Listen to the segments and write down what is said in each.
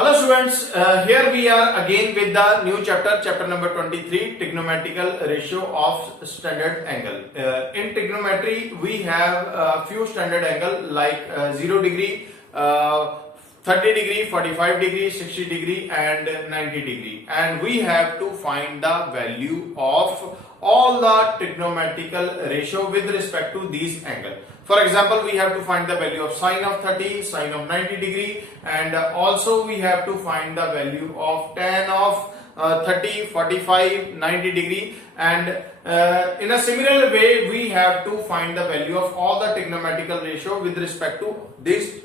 Hello students, here we are again with the new chapter number 23, trigonometrical ratio of standard angle. In trigonometry, we have a few standard angle like 0 degree, 30 degree, 45 degree, 60 degree and 90 degree. And we have to find the value of all the trigonometrical ratio with respect to these angles. For example, we have to find the value of sine of 30, sine of 90 degree, and also we have to find the value of tan of 30, 45, 90 degree, and in a similar way we have to find the value of all the trigonometrical ratio with respect to this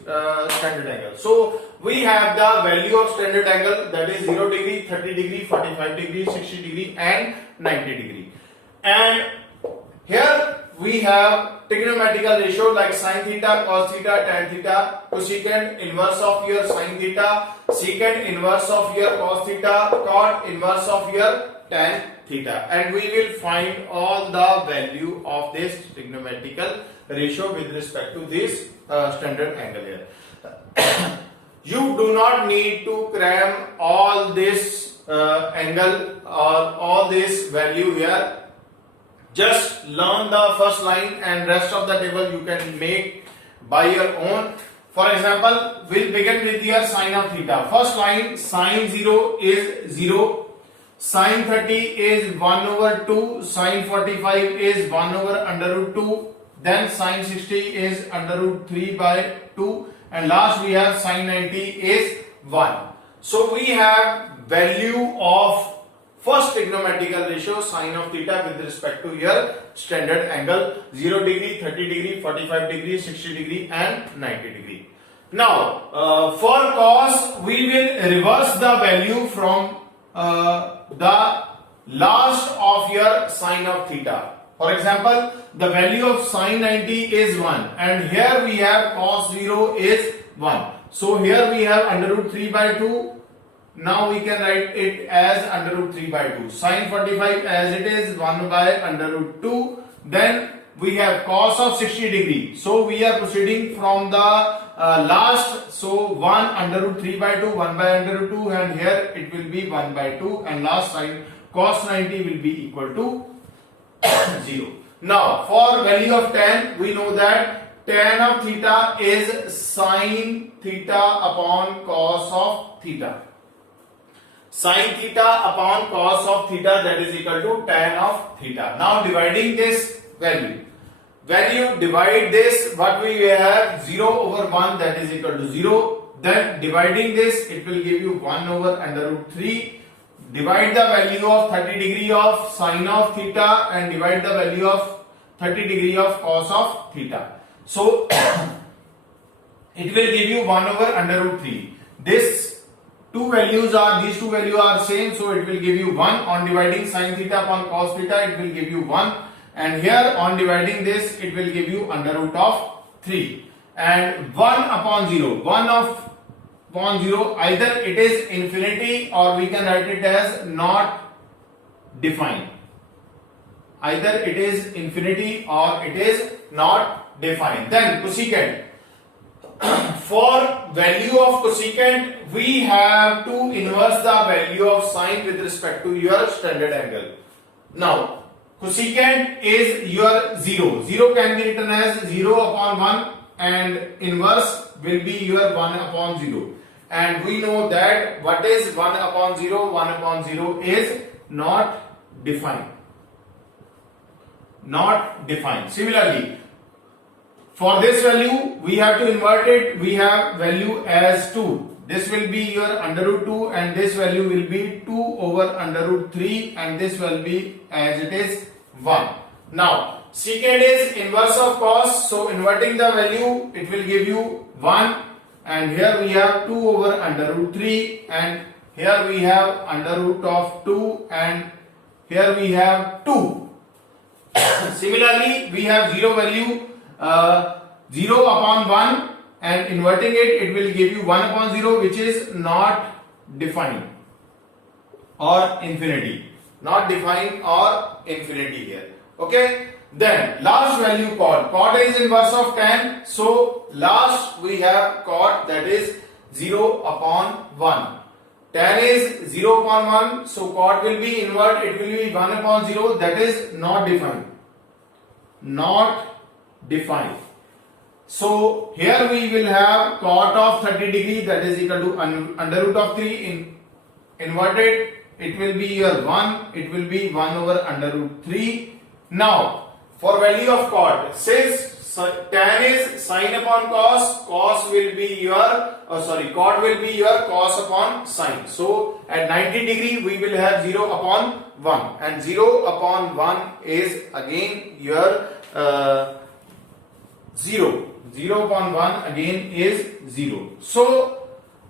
standard angle. So we have the value of standard angle, that is 0 degree, 30 degree, 45 degree, 60 degree and 90 degree. And here we have trigonometrical ratio like sin theta, cos theta, tan theta, cosecant inverse of your sin theta, secant inverse of your cos theta, cot inverse of your tan theta, and we will find all the value of this trigonometrical ratio with respect to this standard angle here. You do not need to cram all this angle or all this value here. Just learn the first line and rest of the table you can make by your own. For example, we'll begin with your sine of theta. First line, sine 0 is 0, sine 30 is 1 over 2, sine 45 is 1 over under root 2, then sine 60 is under root 3 by 2, and last we have sine 90 is 1. So we have value of first trigonometrical ratio sine of theta with respect to your standard angle 0 degree, 30 degree, 45 degree, 60 degree and 90 degree. Now for cos we will reverse the value from the last of your sine of theta. For example, the value of sine 90 is 1 and here we have cos 0 is 1. So here we have under root 3 by 2. Now we can write it as under root 3 by 2. Sine 45 as it is 1 by under root 2. Then we have cos of 60 degree. So we are proceeding from the last. So 1 under root 3 by 2, 1 by under root 2, and here it will be 1 by 2, and last sine cos 90 will be equal to 0. Now for value of tan, we know that tan of theta is sine theta upon cos of theta. Sin theta upon cos of theta, that is equal to tan of theta. Now dividing this value. When you divide this, what we have 0 over 1, that is equal to 0. Then dividing this, it will give you 1 over under root 3. Divide the value of 30 degree of sin of theta and divide the value of 30 degree of cos of theta. So it will give you 1 over under root 3. These two values are same, so it will give you 1. On dividing sin theta upon cos theta, it will give you 1, and here on dividing this, it will give you under root of 3, and 1 upon 0. 1 upon 0, either it is infinity or we can write it as not defined. Either it is infinity or it is not defined. Then cosecant. For value of cosecant, we have to inverse the value of sine with respect to your standard angle. Now, cosecant is your 0. 0 can be written as 0 upon 1 and inverse will be your 1 upon 0. And we know that what is 1 upon 0? 1 upon 0 is not defined. Not defined. Similarly, for this value, we have to invert it. We have value as 2. This will be your under root 2 and this value will be 2 over under root 3 and this will be as it is 1. Now, secant is inverse of cos. So, inverting the value, it will give you 1. And here we have 2 over under root 3 and here we have under root of 2 and here we have 2. Similarly, we have 0 value. 0 upon 1 and inverting it, it will give you 1 upon 0, which is not defined or infinity. Not defined or infinity here. Okay. Then last value cot. Cot is inverse of tan. So last we have cot, that is 0 upon 1. Tan is 0 upon 1, so cot will be invert, it will be 1 upon 0, that is not defined. Not defined. So here we will have cot of 30 degree, that is equal to under root of 3 in inverted, it will be your 1, it will be 1 over under root 3. Now for value of cot, since tan is sin upon cos, cos will be your cot will be your cos upon sin. So at 90 degree we will have 0 upon 1, and 0 upon 1 is again your 0. 0 upon 1 again is 0. So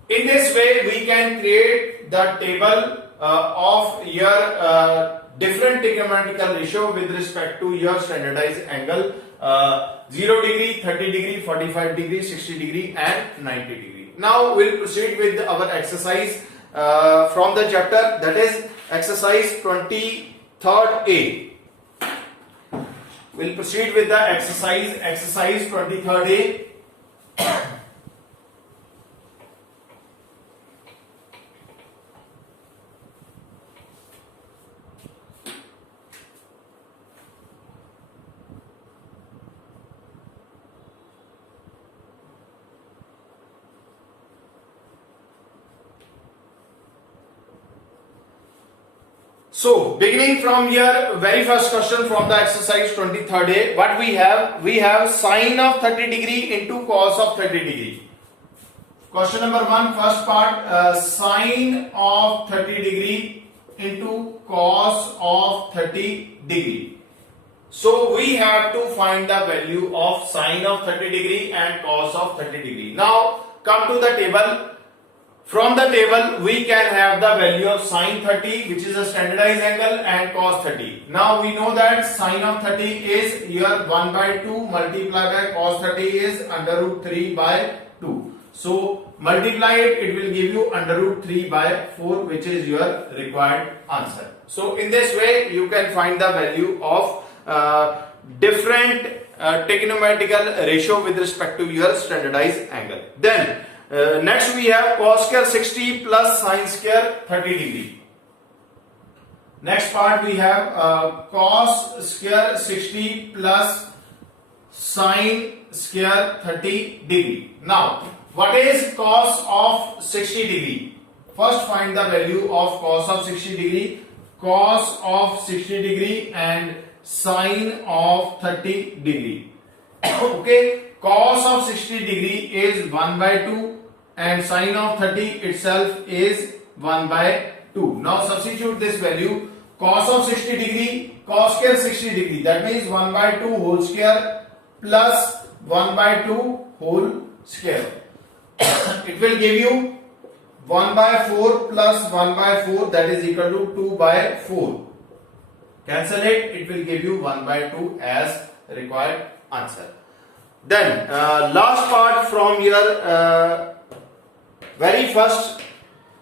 in this way we can create the table of your different trigonometrical ratio with respect to your standardized angle, 0 degree, 30 degree, 45 degree, 60 degree and 90 degree. Now we'll proceed with our exercise from the chapter, that is exercise 23rd A. We'll proceed with the exercise 23rd A. So beginning from your very first question from the exercise 23rd A, what we have? We have sine of 30 degree into cos of 30 degree. Question number 1, first part, sine of 30 degree into cos of 30 degree. So we have to find the value of sine of 30 degree and cos of 30 degree. Now come to the table. From the table we can have the value of sine 30, which is a standardized angle, and cos 30. Now we know that sine of 30 is your 1 by 2 multiplied by cos 30 is under root 3 by 2. So multiply it, it will give you under root 3 by 4, which is your required answer. So in this way you can find the value of different trigonometrical ratio with respect to your standardized angle. Then next we have cos square 60 plus sin square 30 degree. Next part we have cos square 60 plus sin square 30 degree. Now what is cos of 60 degree? First find the value of cos of 60 degree, cos of 60 degree and sin of 30 degree. Okay, cos of 60 degree is 1 by 2 and sin of 30 itself is 1 by 2. Now substitute this value, cos of 60 degree, cos square 60 degree, that means 1 by 2 whole square plus 1 by 2 whole square. It will give you 1 by 4 plus 1 by 4, that is equal to 2 by 4. Cancel it, it will give you 1 by 2 as required answer. Then last part from your very first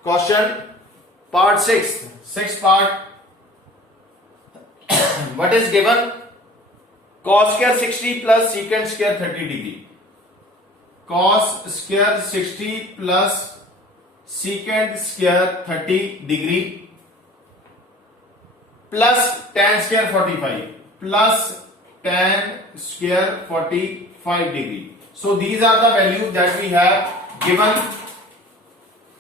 question, part 6, sixth part. What is given? Cos square 60 plus secant square 30 degree. Cos square 60 plus secant square 30 degree plus tan square 45 plus tan square 45 degree. So these are the values that we have given.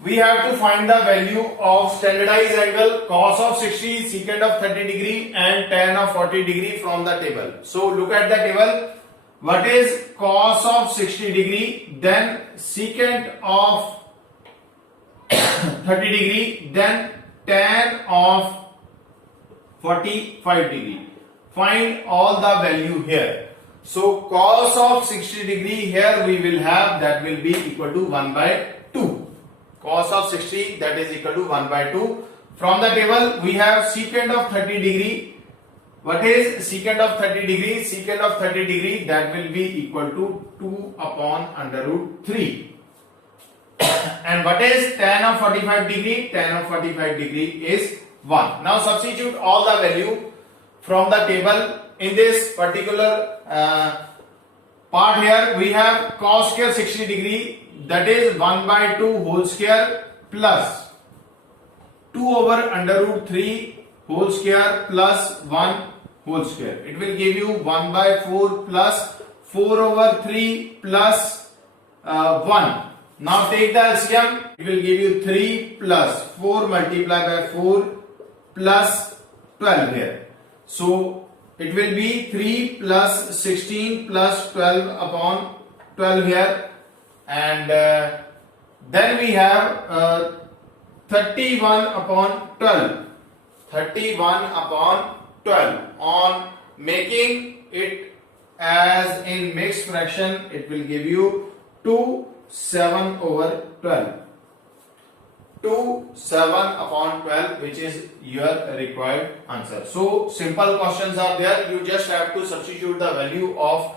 We have to find the value of standardized angle, cos of 60, secant of 30 degree and tan of 40 degree from the table. So look at the table. What is cos of 60 degree, then secant of 30 degree, then tan of 45 degree. Find all the value here. So cos of 60 degree here we will have, that will be equal to 1 by 2. Cos of 60, that is equal to 1 by 2. From the table we have secant of 30 degree. What is secant of 30 degree? Secant of 30 degree, that will be equal to 2 upon under root 3. And what is tan of 45 degree? Tan of 45 degree is 1. Now substitute all the value from the table in this particular part here we have cos square 60 degree, that is 1 by 2 whole square plus 2 over under root 3 whole square plus 1 whole square. It will give you 1 by 4 plus 4 over 3 plus 1. Now take the LCM. It will give you 3 plus 4 multiplied by 4 plus 12 here. So it will be 3 plus 16 plus 12 upon 12 here, and then we have 31 upon 12. 31 upon 12. On making it as in mixed fraction, it will give you 2 7 over 12. 2 7 upon 12, which is your required answer. So simple questions are there. You just have to substitute the value of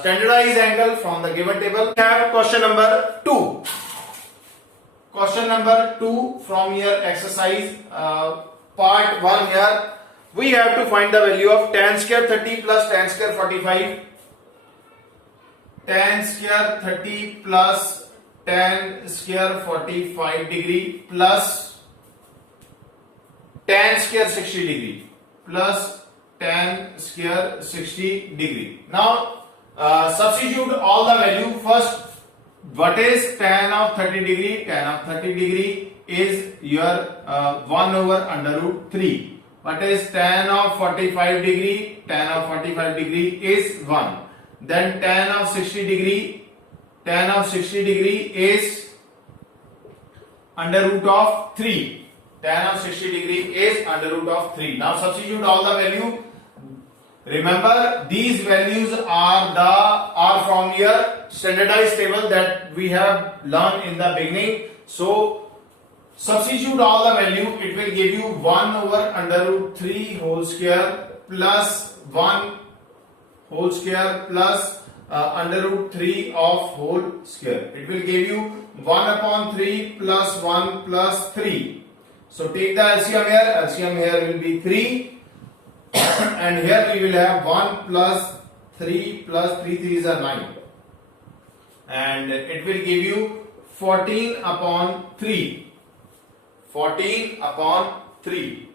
standardized angle from the given table. We have question number 2. Question number 2 from your exercise part 1 here. We have to find the value of tan square 30 plus tan square 45. Tan square 30 plus tan square 45 degree plus tan square 60 degree plus tan square 60 degree. Now substitute all the value. First, what is tan of 30 degree? Tan of 30 degree is your 1 over under root 3. What is tan of 45 degree? Tan of 45 degree is 1. Then tan of 60 degree, tan of 60 degree is under root of 3. Tan of 60 degree is under root of 3. Now substitute all the value. Remember, these values are from your standardized table that we have learned in the beginning. So substitute all the value. It will give you 1 over under root 3 whole square plus 1 whole square plus under root 3 of whole square. It will give you 1 upon 3 plus 1 plus 3. So take the LCM here. LCM here will be 3. And here we will have 1 plus 3 plus 3 3s are 9. And it will give you 14 upon 3. 14 upon 3.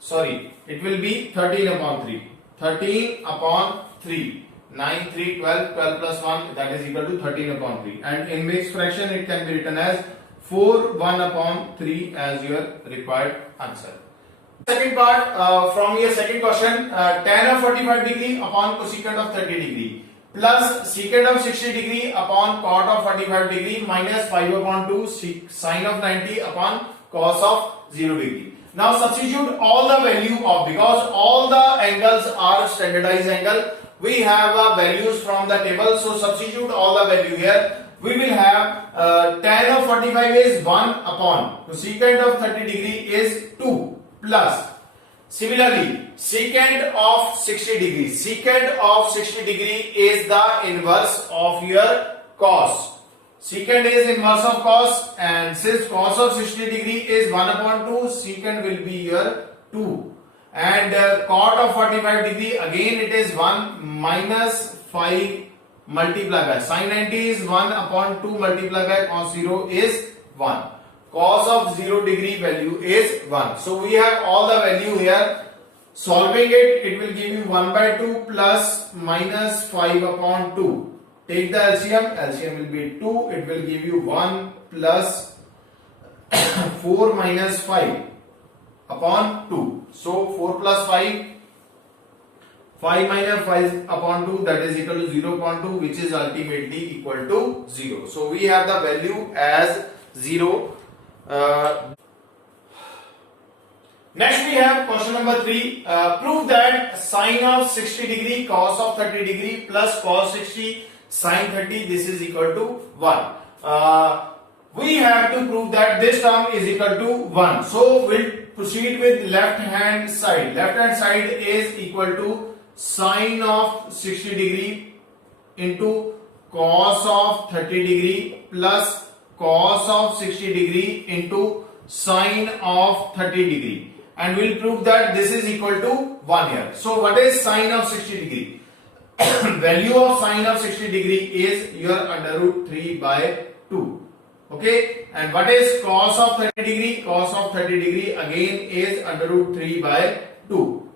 Sorry, it will be 13 upon 3. 13 upon 3. 9, 3, 12, 12 plus 1, that is equal to 13 upon 3. And in mixed fraction, it can be written as 4, 1 upon 3 as your required answer. Second part from your second question, tan of 45 degree upon cosecant of 30 degree plus secant of 60 degree upon cot of 45 degree minus 5 upon 2 sine of 90 upon cos of 0 degree. Now substitute all the value of, because all the angles are standardized angle, we have values from the table. So substitute all the value here. We will have tan of 45 is 1 upon cosecant of 30 degree is 2 plus, similarly secant of 60 degree. Secant of 60 degree is the inverse of your cos. Secant is inverse of cos, and since cos of 60 degree is 1 upon 2, secant will be your 2. And cot of 45 degree, again it is 1 minus 5 multiplied by sin 90 is 1 upon 2 multiplied by cos 0 is 1. Cos of 0 degree value is 1. So we have all the value here. Solving it, it will give you 1 by 2 plus minus 5 upon 2. Take the LCM. LCM will be 2. It will give you 1 plus 4 minus 5 upon 2. So 4 plus 5. 5 minus 5 upon 2, that is equal to 0 upon 2, which is ultimately equal to 0. So we have the value as 0. Next we have question number 3. Prove that sine of 60 degree cos of 30 degree plus cos 60 sine 30, this is equal to 1. We have to prove that this term is equal to 1. So we'll proceed with left hand side. Left hand side is equal to sine of 60 degree into cos of 30 degree plus cos of 60 degree into sine of 30 degree, and we'll prove that this is equal to 1 here. So what is sine of 60 degree? value of sine of 60 degree is your under root 3 by 2. Okay, and what is cos of 30 degree? Cos of 30 degree again is under root 3 by 2.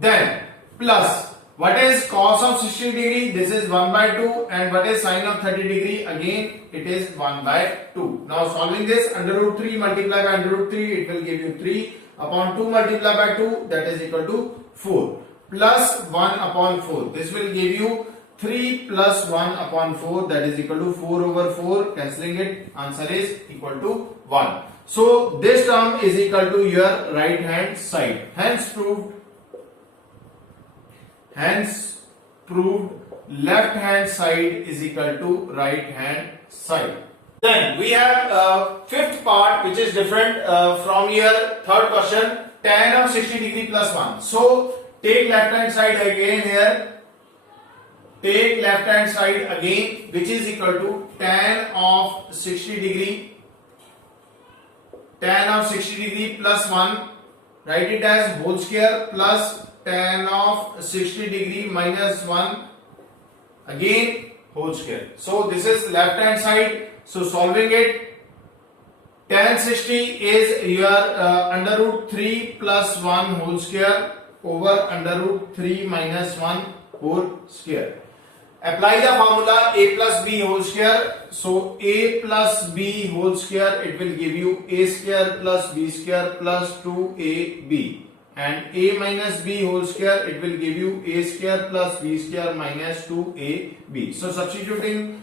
Then plus what is cos of 60 degree? This is 1 by 2, and what is sine of 30 degree? Again it is 1 by 2. Now solving this, under root 3 multiplied by under root 3, it will give you 3 upon 2 multiplied by 2, that is equal to 4, plus 1 upon 4. This will give you 3 plus 1 upon 4, that is equal to 4 over 4. Cancelling it, answer is equal to 1. So this term is equal to your right hand side. Hence proved left hand side is equal to right hand side. Then we have fifth part, which is different from your third question, tan of 60 degree plus 1. So take left hand side again here. Take left hand side again, which is equal to tan of 60 degree. Tan of 60 degree plus 1. Write it as whole square plus tan of 60 degree minus 1. Again whole square. So this is left hand side. So solving it, tan 60 is your under root 3 plus 1 whole square over under root 3 minus 1 whole square. Apply the formula a plus b whole square. So a plus b whole square, it will give you a square plus b square plus 2ab, and a minus b whole square, it will give you a square plus b square minus 2ab. So substituting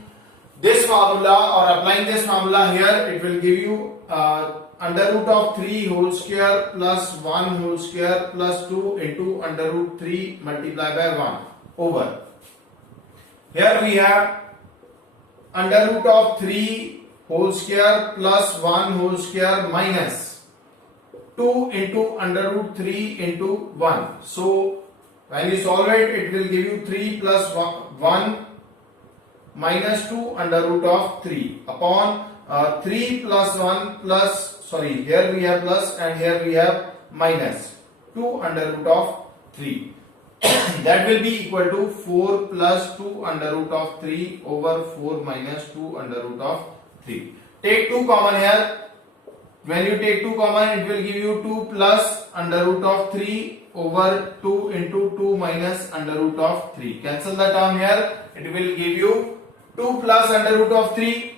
this formula or applying this formula here, it will give you under root of 3 whole square plus 1 whole square plus 2 into under root 3 multiplied by 1 over. Here we have under root of 3 whole square plus 1 whole square minus 2 into under root 3 into 1. So when you solve it, it will give you 3 plus 1 minus 2 under root of 3 upon 3 plus 1 plus, sorry, here we have plus and here we have minus 2 under root of 3. That will be equal to 4 plus 2 under root of 3 over 4 minus 2 under root of 3. Take 2 common here. When you take 2 common, it will give you 2 plus under root of 3 over 2 into 2 minus under root of 3. Cancel the term here. It will give you 2 plus under root of 3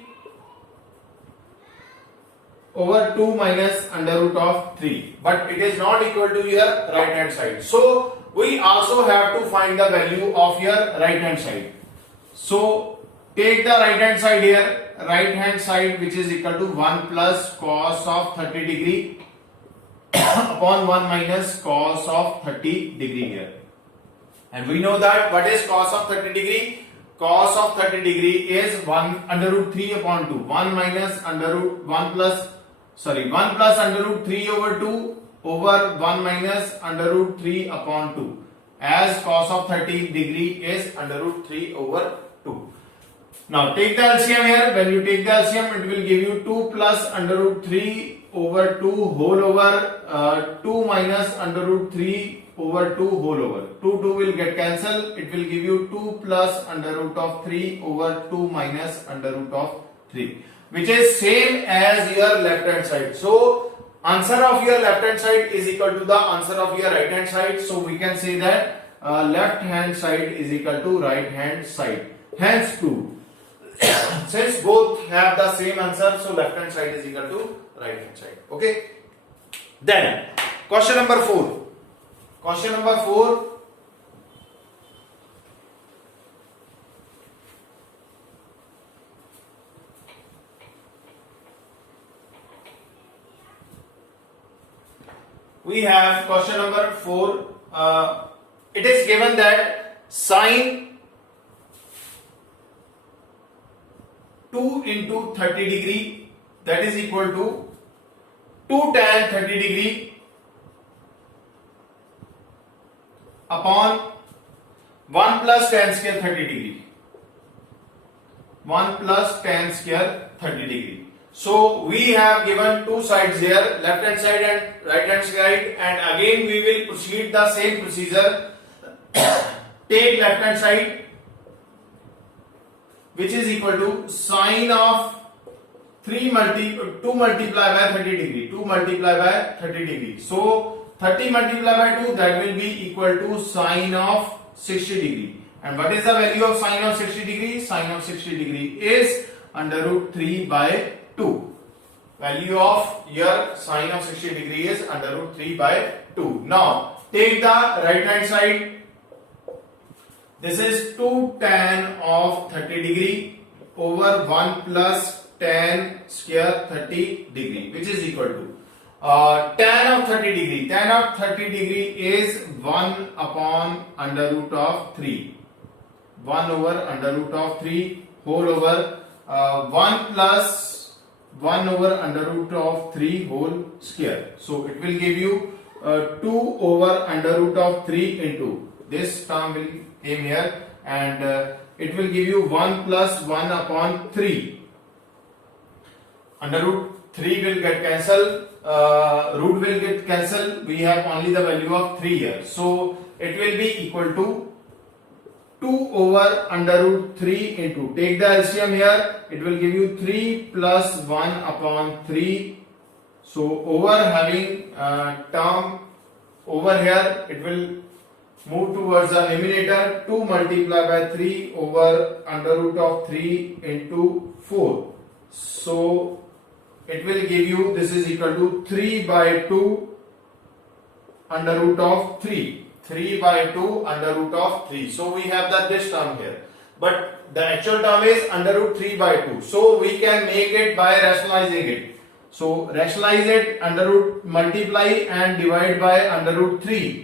over 2 minus under root of 3. But it is not equal to your right hand side. So we also have to find the value of your right hand side. So take the right hand side here. Right hand side, which is equal to 1 plus cos of 30 degree upon 1 minus cos of 30 degree here. And we know that what is cos of 30 degree? Cos of 30 degree is 1 under root 3 upon 2. 1 minus under root 1 plus, sorry, 1 plus under root 3 over 2 over 1 minus under root 3 upon 2, as cos of 30 degree is under root 3 over 2. Now take the LCM here. When you take the LCM, it will give you 2 plus under root 3 over 2 whole over 2 minus under root 3 over 2 whole over. 2 will get cancelled. It will give you 2 plus under root of 3 over 2 minus under root of 3, which is same as your left hand side. So answer of your left hand side is equal to the answer of your right hand side. So we can say that left hand side is equal to right hand side. Hence proved. Since both have the same answer, so left hand side is equal to right hand side. Okay. Then question number 4. Question number 4. We have question number 4. It is given that sine 2 into 30 degree, that is equal to 2 tan 30 degree upon 1 plus tan square 30 degree. 1 plus tan square 30 degree. So we have given two sides here, left hand side and right hand side, and again we will proceed the same procedure. take left hand side, which is equal to sine of 2 multiply by 30 degree. 2 multiply by 30 degree. So 30 multiply by 2, that will be equal to sine of 60 degree. And what is the value of sine of 60 degree? Sine of 60 degree is under root 3 by 2. Value of your sine of 60 degree is under root 3 by 2. Now take the right hand side. This is 2 tan of 30 degree over 1 plus tan square 30 degree, which is equal to tan of 30 degree. Tan of 30 degree is 1 upon under root of 3. 1 over under root of 3 whole over 1 plus 1 over under root of 3 whole square. So it will give you 2 over under root of 3 into this term will came here, and it will give you 1 plus 1 upon 3. Under root 3 will get cancelled, root will get cancelled. We have only the value of 3 here. So it will be equal to 2 over under root 3 into, take the LCM here, it will give you 3 plus 1 upon 3. So over having term over here, it will move towards the numerator. 2 multiply by 3 over under root of 3 into 4. So it will give you, this is equal to 3 by 2 under root of 3. 3 by 2 under root of 3. So we have this term here. But the actual term is under root 3 by 2. So we can make it by rationalizing it. So rationalize it, under root multiply and divide by under root 3.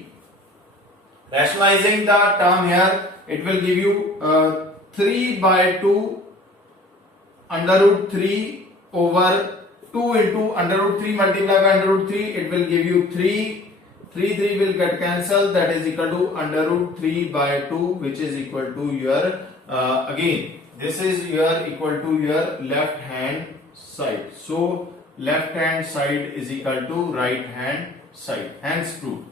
Rationalizing the term here, it will give you 3 by 2 under root 3 over 2 into under root 3 multiplied by under root 3, it will give you 3. 3 will get cancelled, that is equal to under root 3 by 2, which is equal to your again this is your equal to your left hand side. So left hand side is equal to right hand side, hence proved.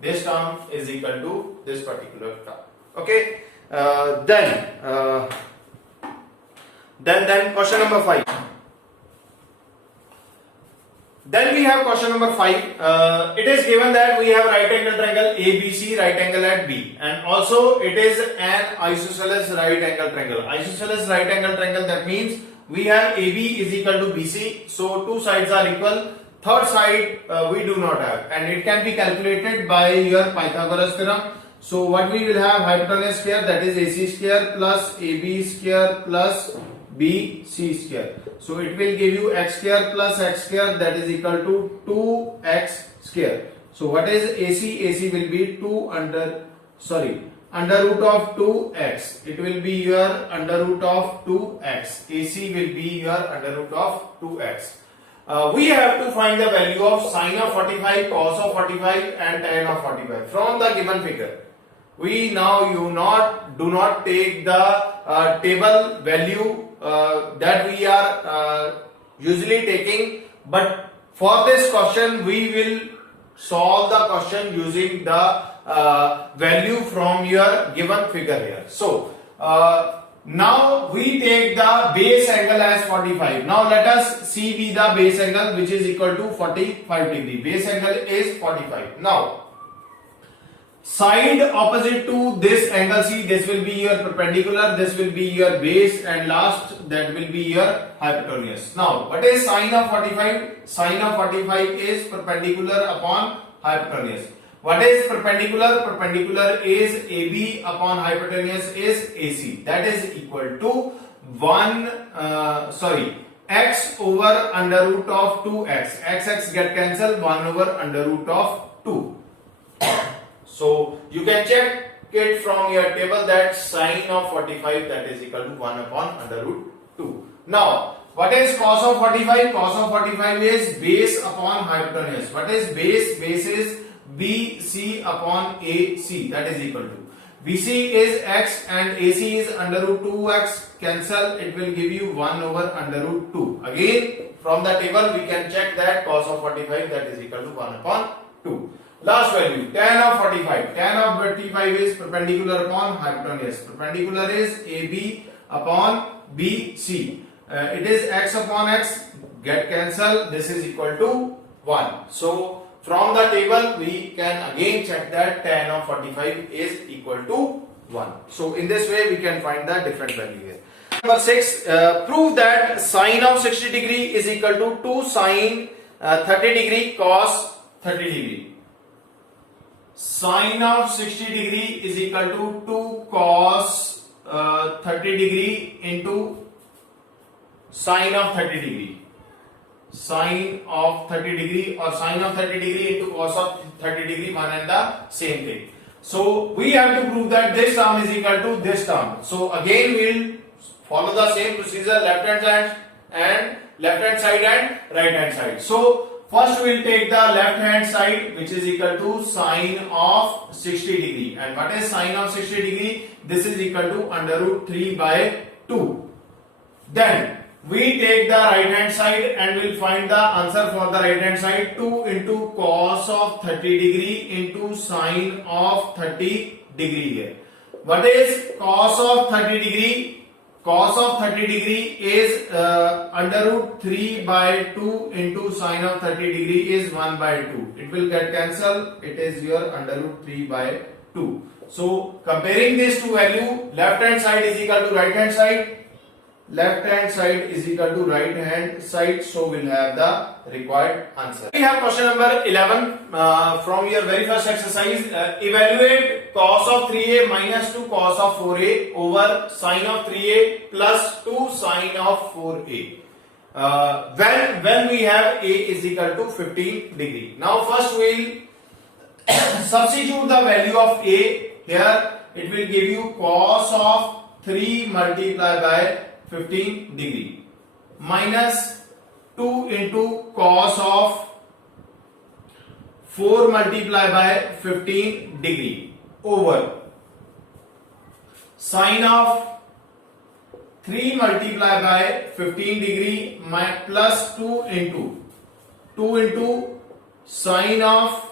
This term is equal to this particular term. Okay. Then question number 5. Then we have question number 5. It is given that we have right angle triangle ABC, right angle at B, and also it is an isosceles right angle triangle. Isosceles right angle triangle, that means we have AB is equal to BC, so two sides are equal. Third side we do not have, and it can be calculated by your Pythagoras theorem. So what we will have, hypotenuse square, that is AC square plus AB square plus BC square. So it will give you x square plus x square, that is equal to 2x square. So what is AC? AC will be under root of 2x. It will be your under root of 2x. AC will be your under root of 2x. We have to find the value of sine of 45, cos of 45 and tan of 45 from the given figure. We now do not take the table value that we are usually taking, but for this question we will solve the question using the value from your given figure here. So now we take the base angle as 45. Now let us see the base angle, which is equal to 45 degree. Base angle is 45. Now side opposite to this angle, see, this will be your perpendicular, this will be your base, and last that will be your hypotenuse. Now what is sine of 45? Sine of 45 is perpendicular upon hypotenuse. What is perpendicular? Perpendicular is AB upon hypotenuse is AC. That is equal to x over under root of 2x. X get cancelled, 1 over under root of 2. So you can check it from your table that sine of 45, that is equal to 1 upon under root 2. Now what is cos of 45? Cos of 45 is base upon hypotenuse. What is base? Base is BC upon AC, that is equal to, BC is x and AC is under root 2x, cancel, it will give you 1 over under root 2. Again from the table we can check that cos of 45, that is equal to 1 upon 2. Last value, tan of 45. Tan of 45 is perpendicular upon hypotenuse. Perpendicular is AB upon BC. It is x upon x, get cancel. This is equal to 1. So from the table we can again check that tan of 45 is equal to 1. So in this way we can find the different value here. Number 6, prove that sine of 60 degree is equal to 2 sine 30 degree cos 30 degree. Sine of 60 degree is equal to 2 cos 30 degree into sine of 30 degree. Sine of 30 degree or sine of 30 degree into cos of 30 degree, one and the same thing. So we have to prove that this term is equal to this term. So again we will follow the same procedure, left hand side and right hand side. So first we will take the left hand side, which is equal to sine of 60 degree. And what is sine of 60 degree? This is equal to under root 3 by 2. Then we take the right hand side and we'll find the answer for the right hand side. 2 into cos of 30 degree into sine of 30 degree here. What is cos of 30 degree? Cos of 30 degree is under root 3 by 2 into sine of 30 degree is 1 by 2. It will get cancelled. It is your under root 3 by 2. So comparing these two value, left hand side is equal to right hand side. Left hand side is equal to right hand side. So we'll have the required answer. We have question number 11 from your very first exercise. Evaluate cos of 3a minus 2 cos of 4a over sine of 3a plus 2 sine of 4a. When we have a is equal to 15 degree. Now first we'll substitute the value of a here. It will give you cos of 3 multiplied by 15 degree minus 2 into cos of 4 multiplied by 15 degree over sine of 3 multiplied by 15 degree plus 2 into sine of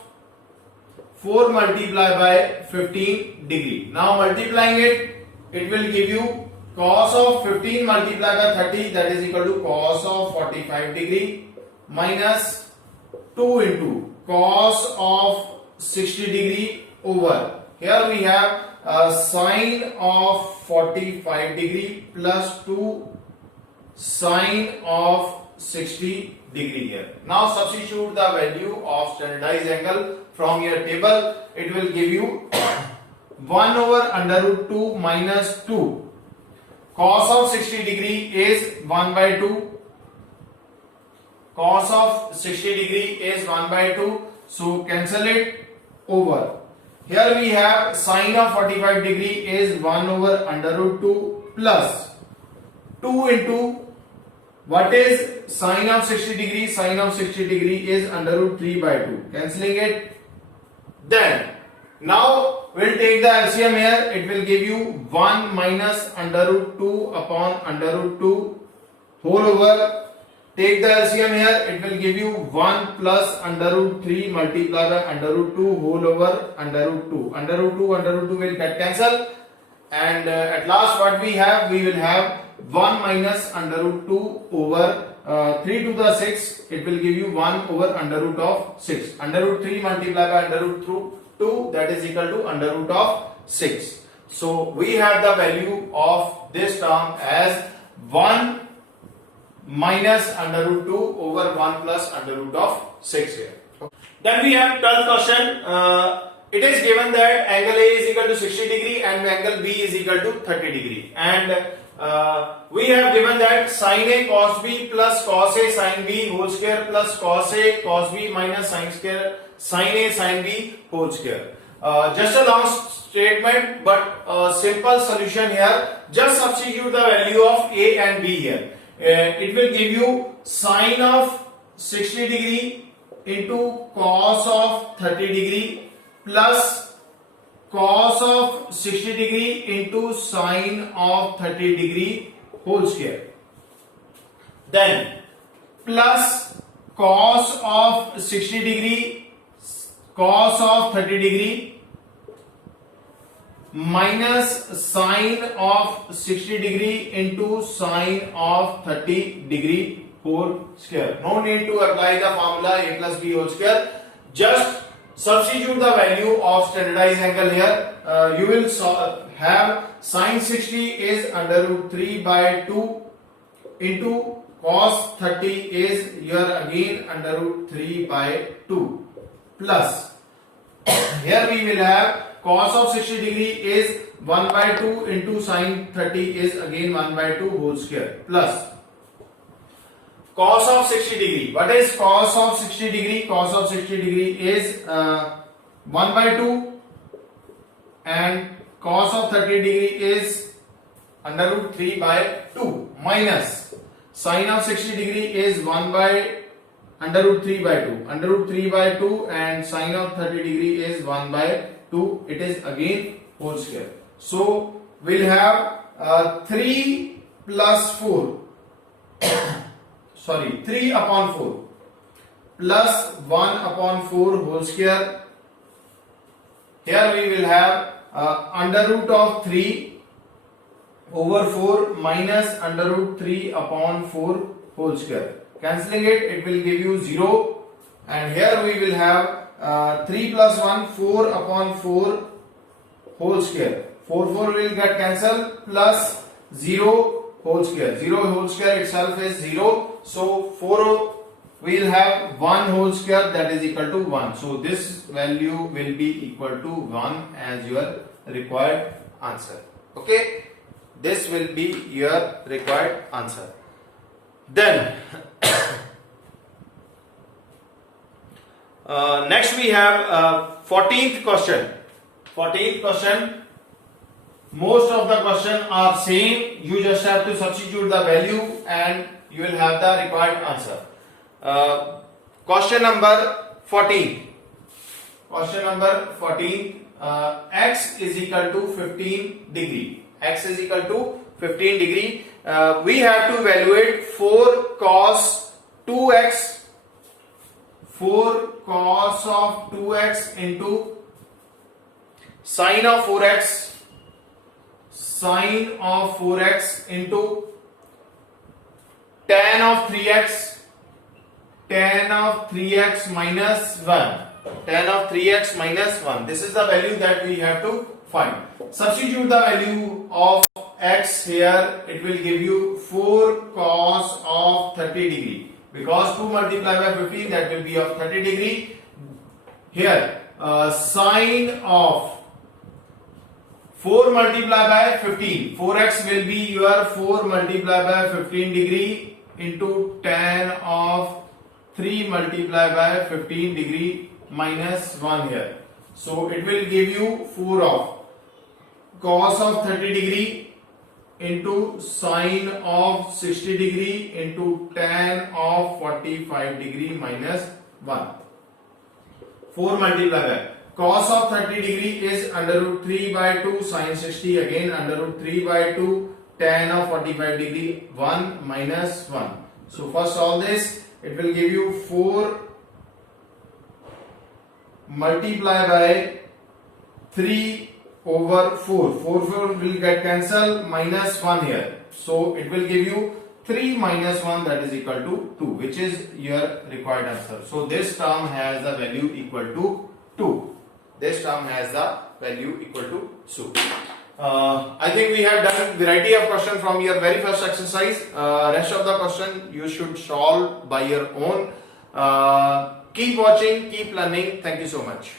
4 multiplied by 15 degree. Now multiplying it will give you cos of 15 multiplied by 30, that is equal to cos of 45 degree minus 2 into cos of 60 degree over. Here we have sine of 45 degree plus 2 sine of 60 degree here. Now substitute the value of standardized angle from your table. It will give you 1 over under root 2 minus 2. Cos of 60 degree is 1 by 2. Cos of 60 degree is 1 by 2. So cancel it over. Here we have sine of 45 degree is 1 over under root 2 plus 2 into what is sine of 60 degree? Sine of 60 degree is under root 3 by 2. Cancelling it. Then now we'll take the LCM here. It will give you 1 minus under root 2 upon under root 2 whole over. Take the LCM here. It will give you 1 plus under root 3 multiplied by under root 2 whole over under root 2. Under root 2 will get cancelled. And at last what we have? We will have 1 minus under root 2 over 3 to the 6. It will give you 1 over under root of 6. Under root 3 multiplied by under root 2, that is equal to under root of 6. So we have the value of this term as 1 minus under root 2 over 1 plus under root of 6 here. Then we have 12th question. It is given that angle A is equal to 60 degree and angle B is equal to 30 degree. And we have given that sin A cos B plus cos A sin B whole square plus cos A cos B minus sin A sin B whole square. Just a long statement, but a simple solution here. Just substitute the value of A and B here. It will give you sine of 60 degree into cos of 30 degree plus cos of 60 degree into sine of 30 degree whole square. Then plus cos of 60 degree cos of 30 degree minus sine of 60 degree into sine of 30 degree whole square. No need to apply the formula a plus b whole square. Just substitute the value of standardized angle here. You will have sine 60 is under root 3 by 2 into cos 30 is here again under root 3 by 2 plus here we will have cos of 60 degree is 1 by 2 into sine 30 is again 1 by 2 whole square plus cos of 60 degree. What is cos of 60 degree? Cos of 60 degree is 1 by 2 and cos of 30 degree is under root 3 by 2 minus sine of 60 degree is 1 by under root 3 by 2. Under root 3 by 2 and sine of 30 degree is 1 by 2. It is again whole square. So we'll have 3 plus 4 sorry 3 upon 4 plus 1 upon 4 whole square. Here we will have under root of 3 over 4 minus under root 3 upon 4 whole square. Cancelling it, it will give you 0 and here we will have 3 plus 1 4 upon 4 whole square. 4 will get cancelled plus 0 whole square. 0 whole square itself is 0. So 4 we will have 1 whole square, that is equal to 1. So this value will be equal to 1 as your required answer. Okay, this will be your required answer. Then next we have 14th question. 14th question. Most of the question are same. You just have to substitute the value and you will have the required answer. Question number 14. Question number 14. X is equal to 15 degree. X is equal to 15 degree. We have to evaluate 4 cos 2x. 4 cos of 2x into sine of 4x. Sine of 4x into tan of 3x. Tan of 3x minus 1. Tan of 3x minus 1. This is the value that we have to find. Substitute the value of x here. It will give you 4 cos of 30 degree. Because 2 multiplied by 15, that will be of 30 degree. Here sine of 4 multiplied by 15. 4x will be your 4 multiplied by 15 degree into tan of 3 multiplied by 15 degree minus 1 here. So it will give you 4 of cos of 30 degree into sine of 60 degree into tan of 45 degree minus 1. 4 multiplied by cos of 30 degree is under root 3 by 2 sine 60 again under root 3 by 2 tan of 45 degree 1 minus 1. So first all this, it will give you 4 multiply by 3 over 4. 4 will get cancelled minus 1 here. So it will give you 3 minus 1, that is equal to 2, which is your required answer. So this term has the value equal to 2. This term has the value equal to 2. I think we have done variety of questions from your very first exercise. Rest of the question you should solve by your own. Keep watching, keep learning. Thank you so much.